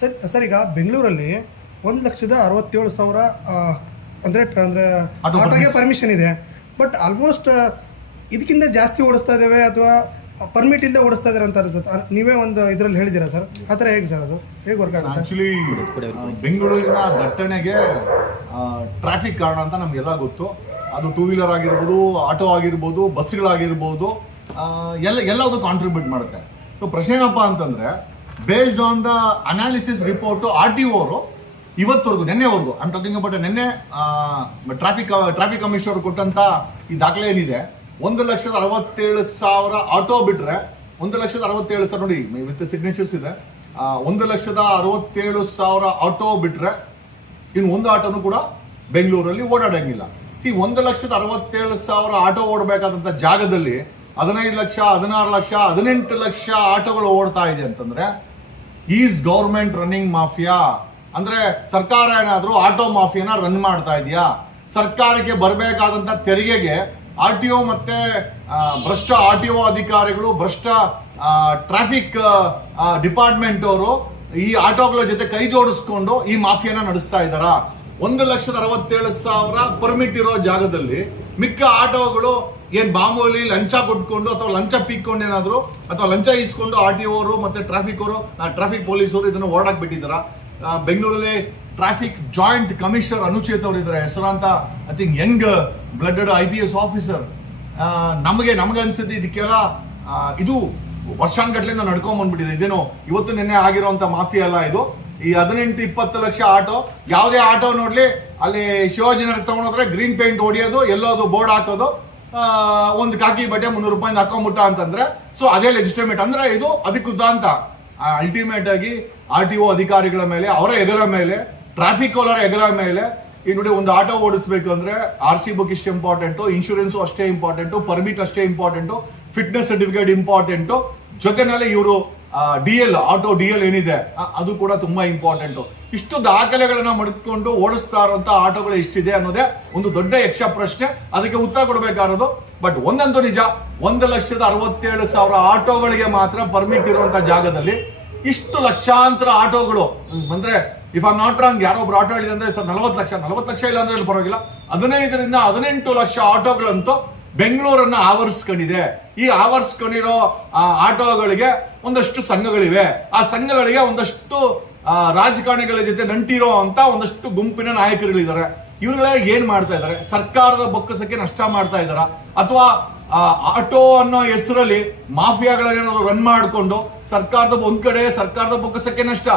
Sir ಈಗ ಬೆಂಗಳೂರಲ್ಲಿ 1,67,000 ಅಂದರೆ ಆಟೋಗೆ ಪರ್ಮಿಷನ್ ಇದೆ. ಬಟ್ ಆಲ್ಮೋಸ್ಟ್ ಇದಕ್ಕಿಂತ ಜಾಸ್ತಿ ಓಡಿಸ್ತಾ ಇದ್ದೇವೆ ಅಥವಾ ಪರ್ಮಿಟ್ ಇಲ್ಲದೆ ಓಡಿಸ್ತಾ ಇದ್ದಾರೆ ಅಂತ ಅನ್ಸುತ್ತೆ. ನೀವೇ ಒಂದು ಇದರಲ್ಲಿ ಹೇಳಿದ್ದೀರಾ ಸರ್, ಆ ಥರ ಹೇಗೆ ಸರ್ ಅದು ಹೇಗೆ ವರ್ಕ್ ಆಗುತ್ತೆ? ಆ್ಯಕ್ಚುಲಿ ಬೆಂಗಳೂರಿನ ದಟ್ಟಣೆಗೆ ಟ್ರಾಫಿಕ್ ಕಾರಣ ಅಂತ ನಮಗೆಲ್ಲ ಗೊತ್ತು. ಅದು ಟೂ ವೀಲರ್ ಆಗಿರ್ಬೋದು, ಆಟೋ ಆಗಿರ್ಬೋದು, ಬಸ್ಗಳಾಗಿರ್ಬೋದು, ಎಲ್ಲದೂ ಕಾಂಟ್ರಿಬ್ಯೂಟ್ ಮಾಡುತ್ತೆ. ಸೊ ಪ್ರಶ್ನೆ ಏನಪ್ಪ ಅಂತಂದರೆ, based on the analysis report RTO ಅವರು ಇವತ್ತವರೆಗೂ, ನಿನ್ನೆವರೆಗೂ, ಐ ಆಮ್ ಟಾಕಿಂಗ್ ಅಬೌಟ್ ನಿನ್ನೆ ಟ್ರಾಫಿಕ್ ಕಮಿಷನರ್ ಕೊಟ್ಟಂತ ಈ ದಾಖಲೆ ಏನಿದೆ, 1,67,000 ಆಟೋ ಬಿಟ್ರೆ 1,67,000 ನೋಡಿ ವಿತ್ ಸಿಗ್ನೇಚರ್ಸ್ ಇದೆ. 1,67,000 ಆಟೋ ಬಿಟ್ರೆ ಇನ್ನು ಒಂದು ಆಟೋನು ಕೂಡ ಬೆಂಗಳೂರಲ್ಲಿ ಓಡಾಡಂಗಿಲ್ಲ. 1,67,000 ಆಟೋ ಓಡಬೇಕಾದಂಥ ಜಾಗದಲ್ಲಿ 15 ಲಕ್ಷ, 16 ಲಕ್ಷ, 18 ಲಕ್ಷ ಆಟೋಗಳು ಓಡ್ತಾ ಇದೆ ಅಂತಂದ್ರೆ ಈಸ್ ಗೌರ್ಮೆಂಟ್ ರನ್ನಿಂಗ್ ಮಾಫಿಯಾ? ಅಂದ್ರೆ ಸರ್ಕಾರ ಏನಾದರೂ ಆಟೋ ಮಾಫಿಯಾನ ರನ್ ಮಾಡ್ತಾ ಇದೆಯಾ? ಸರ್ಕಾರಕ್ಕೆ ಬರಬೇಕಾದಂಥ ತೆರಿಗೆಗೆ RTO ಮತ್ತೆ ಭ್ರಷ್ಟ RTO ಅಧಿಕಾರಿಗಳು, ಭ್ರಷ್ಟ ಟ್ರಾಫಿಕ್ ಡಿಪಾರ್ಟ್ಮೆಂಟ್ ಅವರು ಈ ಆಟೋಗಳ ಜೊತೆ ಕೈ ಜೋಡಿಸ್ಕೊಂಡು ಈ ಮಾಫಿಯಾನ ನಡೆಸ್ತಾ ಇದ್ದಾರಾ? 1,67,000 ಪರ್ಮಿಟ್ ಇರೋ ಜಾಗದಲ್ಲಿ ಮಿಕ್ಕ ಆಟೋಗಳು ಏನ್ ಮಾಮೂಲಿ ಲಂಚ ಕೊಟ್ಕೊಂಡು ಅಥವಾ ಲಂಚ ಪೀಕ್ಕೊಂಡು ಏನಾದ್ರು ಅಥವಾ ಲಂಚ ಇಸ್ಕೊಂಡು RTO ಅವರು ಮತ್ತೆ ಟ್ರಾಫಿಕ್ ಪೊಲೀಸರು ಇದನ್ನು ಓಡಾಕ್ ಬಿಟ್ಟಿದ್ದಾರ? ಬೆಂಗಳೂರಲ್ಲಿ ಟ್ರಾಫಿಕ್ ಜಾಯಿಂಟ್ ಕಮಿಷನರ್ ಅನುಚೇತ್ ಅವರು ಇದ್ದಾರೆ, ಹೆಸರಾಂತ I think young blooded IPS officer. ನಮಗನ್ಸುತ್ತೆ ಇದಕ್ಕೆಲ್ಲ ಇದು ವರ್ಷಾನ್ಗಟ್ಲಿಂದ ನಡ್ಕೊಂಡ್ ಬಂದ್ಬಿಟ್ಟಿದೆ. ಇದೇನು ಇವತ್ತು ನಿನ್ನೆ ಆಗಿರುವಂತ ಮಾಫಿಯಾ ಅಲ್ಲ ಇದು. ಈ 18-20 ಲಕ್ಷ ಆಟೋ, ಯಾವುದೇ ಆಟೋ ನೋಡ್ಲಿ ಅಲ್ಲಿ ಶಿವಾಜಿನಗರ ತಗೊಂಡೋದ್ರೆ ಗ್ರೀನ್ ಪೇಂಟ್ ಹೊಡಿಯೋದು, ಎಲ್ಲೋದು ಬೋರ್ಡ್ ಹಾಕೋದು, ಒಂದು ಕಾಕಿ ಬಟ್ಟೆ 300 ರೂಪಾಯಿಂದ ಹಾಕೊಂಬಿಟ್ಟ ಅಂತಂದ್ರೆ ಸೊ ಅದೇ ಲೆಜಿಸ್ಲೇಮೇಟ್ ಅಂದ್ರೆ ಇದು ಅಧಿಕೃತ ಅಂತ. ಅಲ್ಟಿಮೇಟ್ ಆಗಿ RTO ಅಧಿಕಾರಿಗಳ ಮೇಲೆ, ಅವರ ಹೆಗಲ ಮೇಲೆ, ಟ್ರಾಫಿಕ್ ಅವರ ಹೆಗಲ ಮೇಲೆ ಈಗ ನೋಡಿ, ಒಂದು ಆಟೋ ಓಡಿಸ್ಬೇಕು ಅಂದ್ರೆ RC ಬುಕ್ ಇಷ್ಟು ಇಂಪಾರ್ಟೆಂಟು, ಇನ್ಶೂರೆನ್ಸು ಅಷ್ಟೇ ಇಂಪಾರ್ಟೆಂಟು, ಪರ್ಮಿಟ್ ಅಷ್ಟೇ ಇಂಪಾರ್ಟೆಂಟು, ಫಿಟ್ನೆಸ್ ಸರ್ಟಿಫಿಕೇಟ್ ಇಂಪಾರ್ಟೆಂಟು, ಜೊತೆನಲ್ಲಿ ಇವರು DL ಆಟೋ DL ಏನಿದೆ ಅದು ಕೂಡ ತುಂಬಾ ಇಂಪಾರ್ಟೆಂಟು. ಇಷ್ಟು ದಾಖಲೆಗಳನ್ನ ಮಡ್ಕೊಂಡು ಓಡಿಸ್ತಾ ಇರುವಂತ ಆಟೋಗಳು ಎಷ್ಟಿದೆ ಅನ್ನೋದೇ ಒಂದು ದೊಡ್ಡ ಯಕ್ಷ ಪ್ರಶ್ನೆ. ಅದಕ್ಕೆ ಉತ್ತರ ಕೊಡಬೇಕಾಗಿರೋದು. ಬಟ್ ಒಂದಂತೂ ನಿಜ, 1,67,000 ಆಟೋಗಳಿಗೆ ಮಾತ್ರ ಪರ್ಮಿಟ್ ಇರುವಂತ ಜಾಗದಲ್ಲಿ ಇಷ್ಟು ಲಕ್ಷಾಂತರ ಆಟೋಗಳು ಅಂದ್ರೆ, ಇಫ್ ಐ ನಾಟ್ ರಾಂಗ್, ಯಾರೋ ಒಬ್ರು ಆಟೋ ಹೇಳಿದೆ ಅಂದ್ರೆ ಸರ್ 40 ಲಕ್ಷ ಇಲ್ಲ ಅಂದ್ರೆ ಪರವಾಗಿಲ್ಲ, 15ರಿಂದ 18 ಲಕ್ಷ ಆಟೋಗಳಂತೂ ಬೆಂಗಳೂರನ್ನ ಆವರಿಸ್ಕೊಂಡಿದೆ. ಈ ಆವರಿಸ್ಕೊಂಡಿರೋ ಆಟೋಗಳಿಗೆ ಒಂದಷ್ಟು ಸಂಘಗಳಿವೆ. ಆ ಸಂಘಗಳಿಗೆ ಒಂದಷ್ಟು ರಾಜಕಾರಣಿಗಳ ಜೊತೆ ನಂಟಿರೋ ಅಂತ ಒಂದಷ್ಟು ಗುಂಪಿನ ನಾಯಕರುಗಳಿದ್ದಾರೆ. ಇವ್ರುಗಳೇ ಏನ್ ಮಾಡ್ತಾ ಇದ್ದಾರೆ? ಸರ್ಕಾರದ ಬೊಕ್ಕಸಕ್ಕೆ ನಷ್ಟ ಮಾಡ್ತಾ ಇದಾರ, ಅಥವಾ ಆಟೋ ಅನ್ನೋ ಹೆಸರಲ್ಲಿ ಮಾಫಿಯಾಗಳೇನಾದ್ರು ರನ್ ಮಾಡಿಕೊಂಡು ಒಂದ್ ಕಡೆ ಸರ್ಕಾರದ ಬೊಕ್ಕಸಕ್ಕೆ ನಷ್ಟ,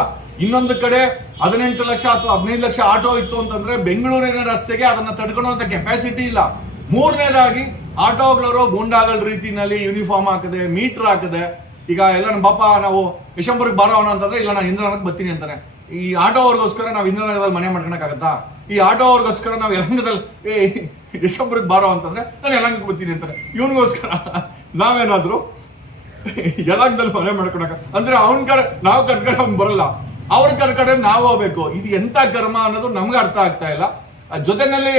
ಇನ್ನೊಂದು ಕಡೆ 18 ಲಕ್ಷ ಅಥವಾ 15 ಲಕ್ಷ ಆಟೋ ಇತ್ತು ಅಂತಂದ್ರೆ ಬೆಂಗಳೂರಿನ ರಸ್ತೆಗೆ ಅದನ್ನ ತಡ್ಕೊಳ್ಳುವಂತ ಕೆಪಾಸಿಟಿ ಇಲ್ಲ. ಮೂರನೇದಾಗಿ ಆಟೋಗಳವರು ಗೂಂಡಾಗಳ ರೀತಿನಲ್ಲಿ ಯೂನಿಫಾರ್ಮ್ ಹಾಕದೆ, ಮೀಟರ್ ಹಾಕದೆ, ಈಗ ಎಲ್ಲ ನಮ್ಮ ಪಾಪ ನಾವು ಯಶವಂತಪುರಕ್ಕೆ ಬರೋಣ ಅಂತಂದ್ರೆ ಇಲ್ಲ ನಾನು ಇಂದ್ರನಗರಕ್ಕೆ ಬರ್ತೀನಿ ಅಂತಾನೆ. ಈ ಆಟೋ ಅವ್ರಿಗೋಸ್ಕರ ನಾವು ಇಂದ್ರನಗರದಲ್ಲಿ ಮನೆ ಮಾಡ್ಕೊಳಕ್ಕಾಗತ್ತಾ? ಈ ಆಟೋ ಅವ್ರಿಗೋಸ್ಕರ ನಾವು ಯಲಹಂಕದಲ್ಲಿ ಯಶವಂತಪುರಕ್ಕೆ ಬರೋ ಅಂತಂದ್ರೆ ನಾನು ಯಲಹಂಕಕ್ಕೆ ಬರ್ತೀನಿ ಅಂತಾರೆ. ಇವನಿಗೋಸ್ಕರ ನಾವೇನಾದ್ರು ಯಲಹಂಕದಲ್ಲಿ ಮನೆ ಮಾಡ್ಕೊಳಕ ಅಂದ್ರೆ ಅವನ ಕಡೆ ನಾವು ಕಡೆ ಅವ್ನು ಬರಲ್ಲ, ಅವ್ರ ಕಡೆ ನಾವು ಹೋಗ್ಬೇಕು. ಇದು ಎಂತ ಕರ್ಮ ಅನ್ನೋದು ನಮ್ಗೆ ಅರ್ಥ ಆಗ್ತಾ ಇಲ್ಲ. ಜೊತೆನಲ್ಲಿ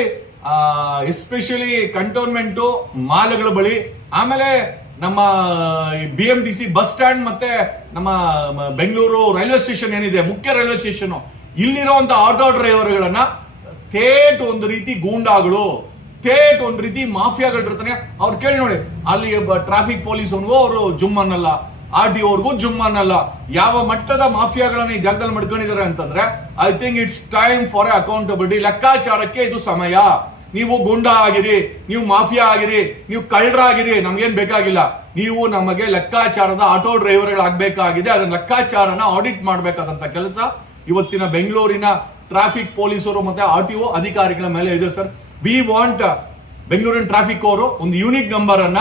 ಎಸ್ಪೆಷಲಿ ಕಂಟೋನ್ಮೆಂಟು ಮಾಲ್ಗಳ ಬಳಿ, ಆಮೇಲೆ ನಮ್ಮ BMTC ಬಸ್ ಸ್ಟ್ಯಾಂಡ್ ಮತ್ತೆ ನಮ್ಮ ಬೆಂಗಳೂರು ರೈಲ್ವೆ ಸ್ಟೇಷನ್ ಏನಿದೆ, ಮುಖ್ಯ ರೈಲ್ವೆ ಸ್ಟೇಷನ್, ಇಲ್ಲಿರುವಂತ ಆಟೋ ಡ್ರೈವರ್ಗಳನ್ನ ಥೇಟ್ ಒಂದು ರೀತಿ ಗೂಂಡಾಗಳು, ಥೇಟ್ ಒಂದು ರೀತಿ ಮಾಫಿಯಾಗಳಿರ್ತಾನೆ. ಅವ್ರು ಕೇಳಿ ನೋಡಿ, ಅಲ್ಲಿ ಟ್ರಾಫಿಕ್ ಪೊಲೀಸ್ವನ್ಗೂ ಅವರು ಜುಮ್ ಅನ್ನಲ್ಲ, RTO ಅವ್ರಿಗೂ ಜುಮ್ ಅನ್ನಲ್ಲ. ಯಾವ ಮಟ್ಟದ ಮಾಫಿಯಾಗಳನ್ನ ಈ ಜಾಗದಲ್ಲಿ ಮಾಡ್ಕೊಂಡಿದ್ದಾರೆ ಅಂತಂದ್ರೆ I think it's time for accountability. ಲೆಕ್ಕಾಚಾರಕ್ಕೆ ಇದು ಸಮಯ. ನೀವು ಗುಂಡಾ ಆಗಿರಿ, ನೀವು ಮಾಫಿಯಾ ಆಗಿರಿ, ನೀವು ಕಳ್ಳರಾಗಿರಿ, ನಮ್ಗೇನ್ ಬೇಕಾಗಿಲ್ಲ. ನೀವು ನಮಗೆ ಲೆಕ್ಕಾಚಾರದ ಆಟೋ ಡ್ರೈವರ್ಗಳಾಗಬೇಕಾಗಿದೆ. ಅದನ್ನ ಲೆಕ್ಕಾಚಾರನ ಆಡಿಟ್ ಮಾಡಬೇಕಾದಂತ ಕೆಲಸ ಇವತ್ತಿನ ಬೆಂಗಳೂರಿನ ಟ್ರಾಫಿಕ್ ಪೊಲೀಸರು ಮತ್ತೆ RTO ಅಧಿಕಾರಿಗಳ ಮೇಲೆ ಇದೆ ಸರ್. ವಿ ವಾಂಟ್ ಬೆಂಗಳೂರಿನ ಟ್ರಾಫಿಕ್ ಅವರು ಒಂದು ಯೂನಿಕ್ ನಂಬರ್ ಅನ್ನ,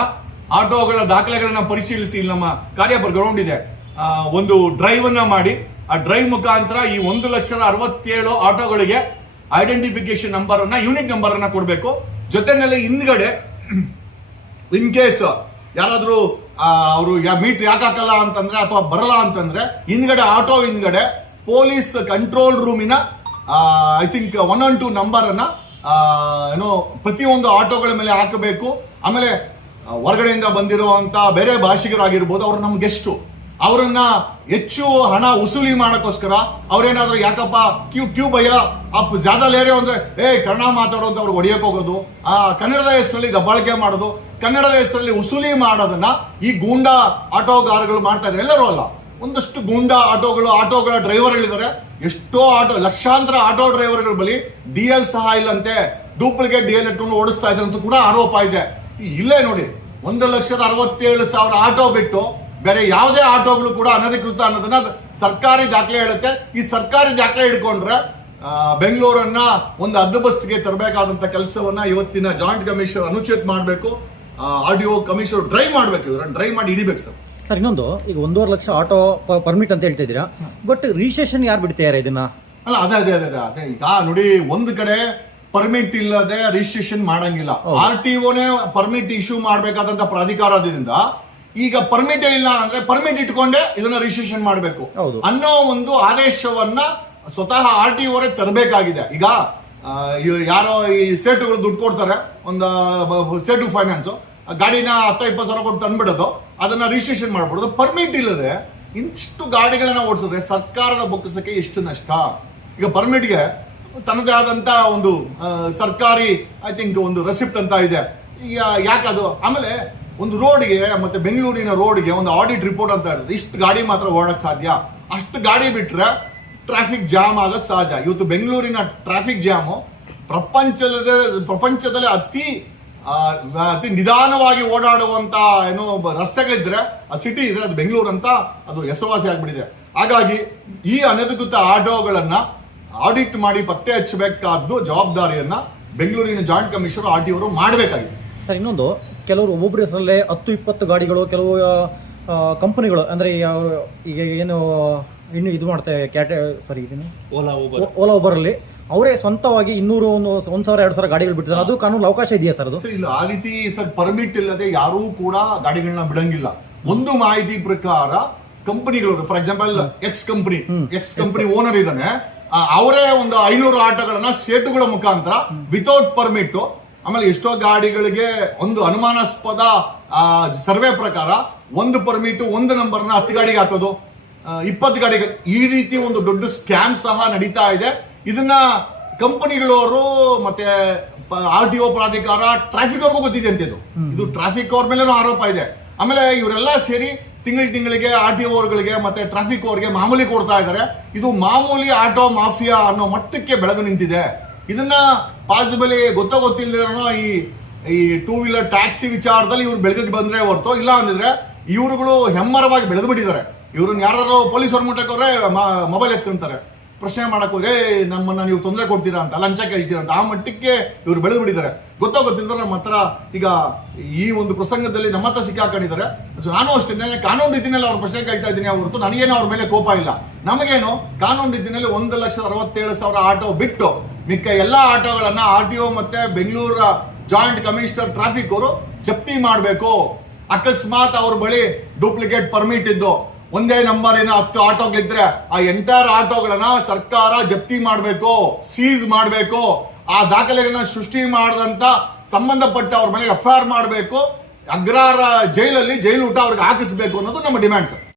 ಆಟೋಗಳ ದಾಖಲೆಗಳನ್ನ ಪರಿಶೀಲಿಸಿ, ನಮ್ಮ ಕಾರ್ಯಪರ ಗ್ರೌಂಡ್ ಇದೆ, ಒಂದು ಡ್ರೈವ್ ಅನ್ನ ಮಾಡಿ, ಆ ಡ್ರೈವ್ ಮುಖಾಂತರ ಈ 1,67,000 ಆಟೋಗಳಿಗೆ ಐಡೆಂಟಿಫಿಕೇಶನ್ ನಂಬರ್ ಅನ್ನ, ಯೂನಿಕ್ ನಂಬರ್ ಅನ್ನ ಕೊಡಬೇಕು. ಜೊತೆನಲ್ಲಿ ಹಿಂದ್ಗಡೆ ಇನ್ ಕೇಸ್ ಯಾರಾದ್ರೂ ಅವರು ಮೀಟರ್ ಯಾಕೆ ಹಾಕಲ್ಲ ಅಂತಂದ್ರೆ ಅಥವಾ ಬರಲ್ಲ ಅಂತಂದ್ರೆ ಹಿಂದ್ಗಡೆ ಆಟೋ ಹಿಂದ್ಗಡೆ ಪೊಲೀಸ್ ಕಂಟ್ರೋಲ್ ರೂಮಿನ ಐ ಥಿಂಕ್ 112 ನಂಬರ್ ಅನ್ನ ಪ್ರತಿಯೊಂದು ಆಟೋಗಳ ಮೇಲೆ ಹಾಕಬೇಕು. ಆಮೇಲೆ ಹೊರಗಡೆಯಿಂದ ಬಂದಿರುವಂತ ಬೇರೆ ಭಾಷಿಗರಾಗಿರ್ಬೋದು, ಅವರು ನಮ್ಮ ಗೆಸ್ಟು, ಅವರನ್ನ ಹೆಚ್ಚು ಹಣ ವಸೂಲಿ ಮಾಡಕ್ಕೋಸ್ಕರ ಅವ್ರೇನಾದ್ರು ಯಾಕಪ್ಪ ಕ್ಯೂ ಭಯ ಅಪ್ ಜ್ಯಾದಾ ಲೇರೆ ಅಂದ್ರೆ ಕನ್ನಡ ಮಾತಾಡೋದು ಅವ್ರಿಗೆ ಹೊಡಿಯಕ್ ಹೋಗೋದು, ಕನ್ನಡದ ಹೆಸರಲ್ಲಿ ದಬ್ಬಾಳಿಕೆ ಮಾಡೋದು, ಕನ್ನಡದ ಹೆಸರಲ್ಲಿ ವಸೂಲಿ ಮಾಡೋದನ್ನ ಈ ಗೂಂಡಾ ಆಟೋಗಾರಗಳು ಮಾಡ್ತಾ ಇದ್ದಾರೆ. ಎಲ್ಲರೂ ಅಲ್ಲ, ಒಂದಷ್ಟು ಗೂಂಡಾ ಆಟೋಗಳ ಡ್ರೈವರ್ಗಳಿದ್ದಾರೆ. ಎಷ್ಟೋ ಲಕ್ಷಾಂತರ ಆಟೋ ಡ್ರೈವರ್ಗಳ ಬಳಿ DL ಸಹ ಇಲ್ಲಂತೆ, ಡೂಪ್ಲಿಕೇಟ್ DL ಇಟ್ಕೊಂಡು ಓಡಿಸ್ತಾ ಇದ್ದಾರೆ ಅಂತ ಕೂಡ ಆರೋಪ ಇದೆ. ಇಲ್ಲೇ ನೋಡಿ, 1,67,000 ಆಟೋ ಬಿಟ್ಟು ಬೇರೆ ಯಾವುದೇ ಆಟೋಗಳು ಕೂಡ ಅನಧಿಕೃತ ಅನ್ನೋದನ್ನ ಸರ್ಕಾರಿ ದಾಖಲೆ ಹೇಳುತ್ತೆ. ಈ ಸರ್ಕಾರಿ ದಾಖಲೆ ಹಿಡ್ಕೊಂಡ್ರೆ ಬೆಂಗಳೂರನ್ನ ಒಂದು ಹದ್ದುಬಸ್ತಿಗೆ ತರಬೇಕಾದಂತ ಕೆಲಸವನ್ನ ಇವತ್ತಿನ ಜಾಯಿಂಟ್ ಕಮಿಷನರ್ ಅನುಚ್ಛೇದ ಮಾಡಬೇಕು. RDO ಕಮಿಷನರ್ ಡ್ರೈವ್ ಮಾಡಬೇಕು, ಇವರನ್ನ ಡ್ರೈವ್ ಮಾಡಿ ಹಿಡಿಬೇಕು ಸರ್. ಸರ್, ಇನ್ನೊಂದು, ಈಗ 1.5 ಲಕ್ಷ ಆಟೋ ಪರ್ಮಿಟ್ ಅಂತ ಹೇಳ್ತಾ ಇದ್ದೀರಾ, ಬಟ್ ರಿಜಿಸ್ಟ್ರೇಷನ್ ಯಾರು ಬಿಡ್ತಾರೆ ಇದನ್ನ? ಅಲ್ಲ, ಅದೇ ಈಗ ನೋಡಿ, ಒಂದು ಕಡೆ ಪರ್ಮಿಟ್ ಇಲ್ಲದೆ ರಿಜಿಸ್ಟ್ರೇಷನ್ ಮಾಡಂಗಿಲ್ಲ. RTOನೇ ಪರ್ಮಿಟ್ ಇಶ್ಯೂ ಮಾಡಬೇಕಾದಂತ ಪ್ರಾಧಿಕಾರದಿಂದ ಈಗ ಪರ್ಮಿಟ್ ಇಲ್ಲ ಅಂದ್ರೆ ಪರ್ಮಿಟ್ ಇಟ್ಕೊಂಡೆ ಇದನ್ನ ರಿಜಿಸ್ಟ್ರೇಷನ್ ಮಾಡಬೇಕು ಅನ್ನೋ ಒಂದು ಆದೇಶವನ್ನ ಸ್ವತಃ RTOರೇ ತರಬೇಕಾಗಿದೆ. ಈಗ ಯಾರೋ ಈ ಸೇಟುಗಳು ದುಡ್ಡು ಕೊಡ್ತಾರೆ, ಒಂದು ಸೇಟು ಫೈನಾನ್ಸ್ ಗಾಡಿನ 10-20 ಸಾವಿರ ಕೊಟ್ಟು ತಂದ್ಬಿಡೋದು, ಅದನ್ನ ರಿಜಿಸ್ಟ್ರೇಷನ್ ಮಾಡ್ಬಿಡೋದು. ಪರ್ಮಿಟ್ ಇಲ್ಲದೆ ಇಂತಿಷ್ಟು ಗಾಡಿಗಳನ್ನ ಓಡಿಸಿದ್ರೆ ಸರ್ಕಾರದ ಬೊಕ್ಕಸಕ್ಕೆ ಎಷ್ಟು ನಷ್ಟ. ಈಗ ಪರ್ಮಿಟ್ಗೆ ತನ್ನದೇ ಆದಂತ ಒಂದು ಸರ್ಕಾರಿ ಒಂದು ರೆಸಿಪ್ಟ್ ಅಂತ ಇದೆ. ಈಗ ಯಾಕದು? ಆಮೇಲೆ ಒಂದು ರೋಡ್ಗೆ ಮತ್ತೆ ಬೆಂಗಳೂರಿನ ರೋಡ್ಗೆ ಒಂದು ಆಡಿಟ್ ರಿಪೋರ್ಟ್ ಅಂತ ಇರ್ತದೆ, ಇಷ್ಟು ಗಾಡಿ ಮಾತ್ರ ಓಡಕ್ ಸಾಧ್ಯ, ಅಷ್ಟು ಗಾಡಿ ಬಿಟ್ರೆ ಟ್ರಾಫಿಕ್ ಜಾಮ್ ಆಗೋದು ಸಹಜ. ಇವತ್ತು ಬೆಂಗಳೂರಿನ ಟ್ರಾಫಿಕ್ ಜಾಮು ಪ್ರಪಂಚದಲ್ಲಿ ಅತಿ ನಿಧಾನವಾಗಿ ಓಡಾಡುವಂತ ರಸ್ತೆಗಳಿದ್ರೆ ಸಿಟಿ ಇದ್ರೆ ಅದು ಬೆಂಗಳೂರು ಅಂತ ಅದು ಹೆಸರುವಾಸಿ ಆಗ್ಬಿಟ್ಟಿದೆ. ಹಾಗಾಗಿ ಈ ಅನಧಿಕೃತ ಆಟೋಗಳನ್ನ ಆಡಿಟ್ ಮಾಡಿ ಪತ್ತೆ ಹಚ್ಚಬೇಕಾದ್ದು ಜವಾಬ್ದಾರಿಯನ್ನ ಬೆಂಗಳೂರಿನ ಜಾಯಿಂಟ್ ಕಮಿಷನರ್ RTO ಮಾಡಬೇಕಾಗಿದೆ. ಸರ್, ಇನ್ನೊಂದು, ಕೆಲವರು ಒಬ್ಬೊಬ್ಬರ ಹೆಸರಲ್ಲೇ 10-20 ಗಾಡಿಗಳು, ಕೆಲವು ಕಂಪನಿಗಳು ಅಂದ್ರೆ ಈಗ ಏನು ಇನ್ನು ಇದು ಮಾಡ್ತಾರೆ ಓಲಾ ಉಬರ್ ಅಲ್ಲಿ ಅವರೇ ಸ್ವಂತವಾಗಿ 200-1,000-2,000 ಗಾಡಿಗಳು ಬಿಟ್ಟಿದ್ದಾರೆ. ಅದು ಕಾನೂನು ಅವಕಾಶ ಇದೆಯಾ ಸರ್? ಅದು ಇಲ್ಲ, ಆ ರೀತಿ ಸರ್ ಪರ್ಮಿಟ್ ಇಲ್ಲದೆ ಯಾರೂ ಕೂಡ ಗಾಡಿಗಳನ್ನ ಬಿಡಂಗಿಲ್ಲ. ಒಂದು ಮಾಹಿತಿ ಪ್ರಕಾರ ಕಂಪನಿಗಳು, for example X company owner ಇದ್ದಾನೆ, ಅವರೇ ಒಂದು 500 ಆಟೋಗಳನ್ನ ಸೇಟುಗಳ ಮುಖಾಂತರ ವಿತೌಟ್ ಪರ್ಮಿಟ್, ಆಮೇಲೆ ಎಷ್ಟೋ ಗಾಡಿಗಳಿಗೆ ಒಂದು ಅನುಮಾನಾಸ್ಪದ ಸರ್ವೆ ಪ್ರಕಾರ ಒಂದು ಪರ್ಮಿಟ್, ಒಂದು ನಂಬರ್ನ 10 ಗಾಡಿಗೆ ಹಾಕೋದು, 20 ಗಾಡಿಗೆ, ಈ ರೀತಿ ಒಂದು ದೊಡ್ಡ ಸ್ಕ್ಯಾಮ್ ಸಹ ನಡೀತಾ ಇದೆ. ಇದನ್ನ ಕಂಪನಿಗಳವರು ಮತ್ತೆ RTO ಪ್ರಾಧಿಕಾರ, ಟ್ರಾಫಿಕ್ ಅವ್ರಿಗೂ ಗೊತ್ತಿದೆ ಅಂತ ಇದು ಟ್ರಾಫಿಕ್ ಅವ್ರ ಮೇಲೇನೂ ಆರೋಪ ಇದೆ. ಆಮೇಲೆ ಇವರೆಲ್ಲ ಸೇರಿ ತಿಂಗಳಿಗೆ RTO ಅವರುಗಳಿಗೆ ಮತ್ತೆ ಟ್ರಾಫಿಕ್ ಅವ್ರಿಗೆ ಮಾಮೂಲಿ ಕೊಡ್ತಾ ಇದ್ದಾರೆ. ಇದು ಮಾಮೂಲಿ ಆಟೋ ಮಾಫಿಯಾ ಅನ್ನೋ ಮಟ್ಟಕ್ಕೆ ಬೆಳೆದು ನಿಂತಿದೆ. ಇದನ್ನ ಪಾಸಿಬಲಿ ಗೊತ್ತಿಲ್ಲದಿರೋ ಈ 2 ವೀಲರ್ ಟ್ಯಾಕ್ಸಿ ವಿಚಾರದಲ್ಲಿ ಇವ್ರು ಬೆಳಗ್ಗೆ ಬಂದ್ರೆ ಹೊರತು, ಇಲ್ಲ ಅಂದಿದ್ರೆ ಇವರುಗಳು ಹೆಮ್ಮರವಾಗಿ ಬೆಳೆದು ಬಿಟ್ಟಿದ್ದಾರೆ. ಇವ್ರನ್ನ ಯಾರು ಪೊಲೀಸರು ಮುಟ್ಟಕೋರೆ ಮೊಬೈಲ್ ಎತ್ಕೊಂತಾರೆ, ಪ್ರಶ್ನೆ ಮಾಡಕ್ ಹೋಗಿ ನಮ್ಮನ್ನ ನೀವು ತೊಂದರೆ ಕೊಡ್ತೀರಾ ಅಂತ, ಲಂಚ ಕೇಳ್ತೀರಾ ಅಂತ, ಆ ಮಟ್ಟಕ್ಕೆ ಇವ್ರು ಬೆಳೆದು ಬಿಟ್ಟಿದ್ದಾರೆ. ಗೊತ್ತಿಲ್ಲದ್ರೆ ನಮ್ಮ ಹತ್ರ ಈಗ ಈ ಒಂದು ಪ್ರಸಂಗದಲ್ಲಿ ನಮ್ಮ ಹತ್ರ ಸಿಕ್ಕಾಕೊಂಡಿದ್ದಾರೆ. ನಾನು ಅಷ್ಟೇ ಕಾನೂನು ರೀತಿಯಲ್ಲಿ ಅವ್ರ ಪ್ರಶ್ನೆ ಕೇಳ್ತಾ ಇದ್ದೀನಿ ಹೊರತು ನನಗೇನು ಅವ್ರ ಮೇಲೆ ಕೋಪ ಇಲ್ಲ. ನಮಗೇನು ಕಾನೂನು ರೀತಿಯಲ್ಲಿ 1,67,000 ಆಟೋ ಬಿಟ್ಟು ಮಿಕ್ಕ ಎಲ್ಲ ಆಟೋಗಳನ್ನ RTO ಮತ್ತೆ ಬೆಂಗಳೂರ ಜಾಯಿಂಟ್ ಕಮಿಷನರ್ ಟ್ರಾಫಿಕ್ ಅವರು ಜಪ್ತಿ ಮಾಡಬೇಕು. ಅಕಸ್ಮಾತ್ ಅವ್ರ ಬಳಿ ಡೂಪ್ಲಿಕೇಟ್ ಪರ್ಮಿಟ್ ಇದ್ದು ಒಂದೇ ನಂಬರ್ 10 ಆಟೋಗಳಿದ್ರೆ ಆ ಎಂಟೈರ್ ಆಟೋಗಳನ್ನ ಸರ್ಕಾರ ಜಪ್ತಿ ಮಾಡಬೇಕು, ಸೀಸ್ ಮಾಡಬೇಕು. ಆ ದಾಖಲೆಗಳನ್ನ ಸೃಷ್ಟಿ ಮಾಡದಂತ ಸಂಬಂಧಪಟ್ಟ ಅವ್ರ ಮೇಲೆ FIR ಮಾಡಬೇಕು. ಅಗ್ರಹಾರ ಜೈಲು ಊಟ ಅವ್ರಿಗೆ ಹಾಕಿಸ್ಬೇಕು ಅನ್ನೋದು ನಮ್ಮ ಡಿಮ್ಯಾಂಡ್ ಸರ್.